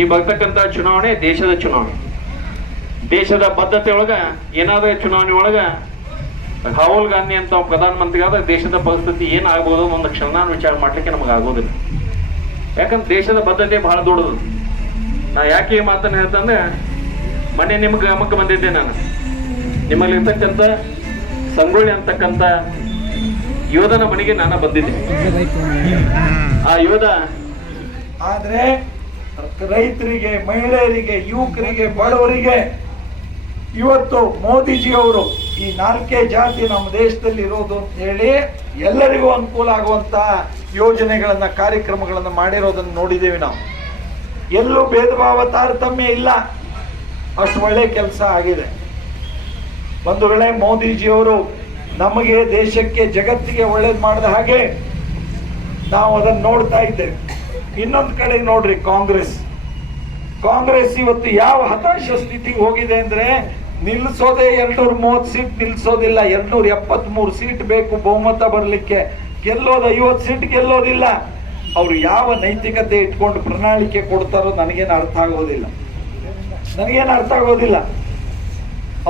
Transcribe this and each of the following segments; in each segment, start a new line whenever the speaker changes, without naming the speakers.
ಈ ಬರ್ತಕ್ಕಂಥ ಚುನಾವಣೆ ದೇಶದ ಚುನಾವಣೆ. ದೇಶದ ಬದ್ಧತೆ ಒಳಗ ಏನಾದ್ರೆ ಚುನಾವಣೆ ಒಳಗ ರಾಹುಲ್ ಗಾಂಧಿ ಅಂತ ಪ್ರಧಾನ ಪ್ರಧಾನಮಂತ್ರಿ ಆದ್ರೆ ದೇಶದ ಪರಿಸ್ಥಿತಿ ಏನಾಗ್ಬೋದು ಒಂದು ಕ್ಷಣ ವಿಚಾರ ಮಾಡ್ಲಿಕ್ಕೆ ನಮಗೆ ಆಗೋದಿಲ್ಲ. ಯಾಕಂದ್ರೆ ದೇಶದ ಬದ್ಧತೆ ಬಹಳ ದೊಡ್ಡದು. ನಾ ಯಾಕೆ ಈ ಮಾತನ್ನ ಹೇಳ್ತಂದ್ರೆ ಮನೆ ನಿಮ್ಮ ಗ್ರಾಮಕ್ಕೆ ಬಂದಿದ್ದೆ ನಾನು. ನಿಮ್ಮಲ್ಲಿ ಇರ್ತಕ್ಕಂಥ ಸಂಗೊಳ್ಳಿ ಅಂತಕ್ಕಂಥ ಯೋಧನ ಮನೆಗೆ ನಾನು ಬಂದಿದ್ದೆ. ಆ ಯೋಧ
ಆದ್ರೆ ರೈತರಿಗೆ, ಮಹಿಳೆಯರಿಗೆ, ಯುವಕರಿಗೆ ಬಡವರಿಗೆ ಇವತ್ತು ಮೋದಿಜಿಯವರು ಈ ನಾಲ್ಕೇ ಜಾತಿ ನಮ್ಮ ದೇಶದಲ್ಲಿ ಇರೋದು ಅಂತ ಹೇಳಿ ಎಲ್ಲರಿಗೂ ಅನುಕೂಲ ಆಗುವಂತ ಯೋಜನೆಗಳನ್ನು, ಕಾರ್ಯಕ್ರಮಗಳನ್ನು ಮಾಡಿರೋದನ್ನು ನೋಡಿದ್ದೇವೆ ನಾವು. ಎಲ್ಲೂ ಭೇದ ಭಾವ ತಾರತಮ್ಯ ಇಲ್ಲ. ಅಷ್ಟು ಒಳ್ಳೆ ಕೆಲಸ ಆಗಿದೆ. ಬಂಧುಗಳೇ ಮೋದಿಜಿಯವರು ನಮಗೆ ದೇಶಕ್ಕೆ, ಜಗತ್ತಿಗೆ ಒಳ್ಳೇದು ಮಾಡಿದ ಹಾಗೆ ನಾವು ಅದನ್ನು ನೋಡ್ತಾ ಇದ್ದೇವೆ. ಇನ್ನೊಂದು ಕಡೆ ನೋಡ್ರಿ ಕಾಂಗ್ರೆಸ್. ಕಾಂಗ್ರೆಸ್ ಇವತ್ತು ಯಾವ ಹತಾಶ ಸ್ಥಿತಿಗೆ ಹೋಗಿದೆ ಅಂದ್ರೆ ನಿಲ್ಸೋದೇ ಎರಡ್ನೂರ ಮೂವತ್ತು ಸೀಟ್ ನಿಲ್ಲಿಸೋದಿಲ್ಲ ಎರಡ್ನೂರ ಎಪ್ಪತ್ಮೂರು ಸೀಟ್ ಬೇಕು ಬಹುಮತ ಬರಲಿಕ್ಕೆ. ಗೆಲ್ಲೋದು ಐವತ್ತು ಸೀಟ್ ಗೆಲ್ಲೋದಿಲ್ಲ. ಅವರು ಯಾವ ನೈತಿಕತೆ ಇಟ್ಕೊಂಡು ಪ್ರಣಾಳಿಕೆ ಕೊಡ್ತಾರೋ ನನಗೇನು ಅರ್ಥ ಆಗೋದಿಲ್ಲ. ನನಗೇನು ಅರ್ಥ ಆಗೋದಿಲ್ಲ.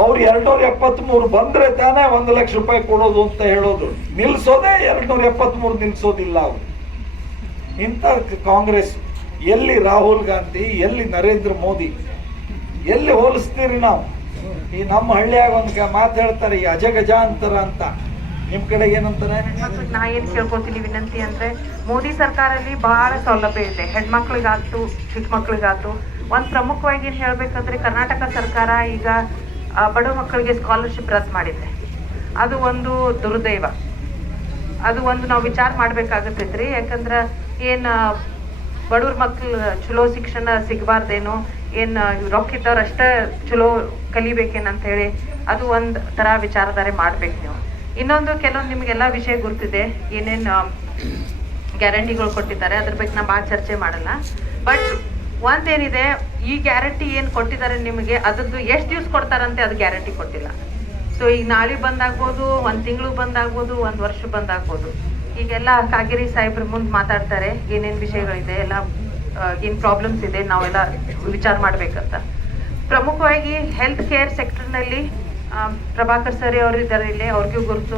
ಅವ್ರು ಎರಡ್ನೂರ ಎಪ್ಪತ್ಮೂರು ಬಂದ್ರೆ ತಾನೇ ಒಂದು ಲಕ್ಷ ರೂಪಾಯಿ ಕೊಡೋದು ಅಂತ ಹೇಳೋದು. ನಿಲ್ಸೋದೇ ಎರಡ್ನೂರ ಎಪ್ಪತ್ಮೂರು, ನಿಲ್ಸೋದಿಲ್ಲ ಅವರು. ಇಂಥ ಕಾಂಗ್ರೆಸ್ ಎಲ್ಲಿ ರಾಹುಲ್ ಗಾಂಧಿ, ಎಲ್ಲಿ ನರೇಂದ್ರ ಮೋದಿ, ಎಲ್ಲಿ ಹೋಲಿಸ್ತೀರಿ ನಾವು? ಈ ನಮ್ಮ ಹಳ್ಳಿಯಾಗ ಒಂದು ಮಾತು ಹೇಳ್ತಾರೆ, ಈ ಅಜಗಜಾಂತರ ಅಂತ. ನಿಮ್ ಕಡೆ ಏನಂತಾರೆ?
ನಾ ಏನ್ ಕೇಳ್ಕೊತೀನಿ ವಿನಂತಿ ಅಂದ್ರೆ, ಮೋದಿ ಸರ್ಕಾರಲ್ಲಿ ಬಹಳ ಸೌಲಭ್ಯ ಇದೆ. ಹೆಣ್ಮಕ್ಳಿಗಾತು ಚಿಕ್ಕ ಮಕ್ಳಿಗಾತು ಒಂದ್ ಪ್ರಮುಖವಾಗಿ ಏನ್ ಹೇಳ್ಬೇಕಂದ್ರೆ, ಕರ್ನಾಟಕ ಸರ್ಕಾರ ಈಗ ಬಡ ಮಕ್ಕಳಿಗೆ ಸ್ಕಾಲರ್ಶಿಪ್ ರದ್ದು ಮಾಡಿದೆ. ಅದು ಒಂದು ದುರ್ದೈವ. ಅದು ಒಂದು ನಾವು ವಿಚಾರ ಮಾಡ್ಬೇಕಾಗತ್ತೈತ್ರಿ. ಯಾಕಂದ್ರ ಏನ್ ಬಡವ್ರ ಮಕ್ಳು ಚಲೋ ಶಿಕ್ಷಣ ಸಿಗಬಾರ್ದೇನೋ, ಏನು ರೊಕ್ಕ ಇದ್ದವ್ರು ಅಷ್ಟೇ ಚಲೋ ಕಲಿಬೇಕೇನಂತ ಹೇಳಿ ಅದು ಒಂದು ಥರ ವಿಚಾರಧಾರೆ ಮಾಡ್ಬೇಕು ನೀವು. ಇನ್ನೊಂದು ಕೆಲವೊಂದು ನಿಮಗೆಲ್ಲ ವಿಷಯ ಗುರ್ತಿದೆ, ಏನೇನು ಗ್ಯಾರಂಟಿಗಳು ಕೊಟ್ಟಿದ್ದಾರೆ, ಅದ್ರ ಬಗ್ಗೆ ನಾ ಭಾಳ ಚರ್ಚೆ ಮಾಡಲ್ಲ. ಬಟ್ ಒಂದೇನಿದೆ, ಈ ಗ್ಯಾರಂಟಿ ಏನು ಕೊಟ್ಟಿದ್ದಾರೆ ನಿಮಗೆ, ಅದ್ರದ್ದು ಎಷ್ಟು ದಿವ್ಸ ಕೊಡ್ತಾರಂತೆ ಅದು ಗ್ಯಾರಂಟಿ ಕೊಟ್ಟಿಲ್ಲ. ಸೊ, ಈಗ ನಾಳೆ ಬಂದಾಗ್ಬೋದು, ಒಂದು ತಿಂಗಳು ಬಂದಾಗ್ಬೋದು, ಒಂದು ವರ್ಷ ಬಂದಾಗ್ಬೋದು. ಈಗೆಲ್ಲ ಕಾಗೇರಿ ಸಾಹೇಬ್ರ ಮುಂದೆ ಮಾತಾಡ್ತಾರೆ, ಏನೇನು ವಿಷಯಗಳಿದೆ, ಎಲ್ಲ ಏನು ಪ್ರಾಬ್ಲಮ್ಸ್ ಇದೆ, ನಾವೆಲ್ಲ ವಿಚಾರ ಮಾಡ್ಬೇಕಂತ. ಪ್ರಮುಖವಾಗಿ ಹೆಲ್ತ್ ಕೇರ್ ಸೆಕ್ಟರ್ನಲ್ಲಿ ಪ್ರಭಾಕರ್ ಸರಿ ಅವರು ಇದ್ದಾರೆ ಇಲ್ಲಿ, ಅವ್ರಿಗೂ ಗುರುತು.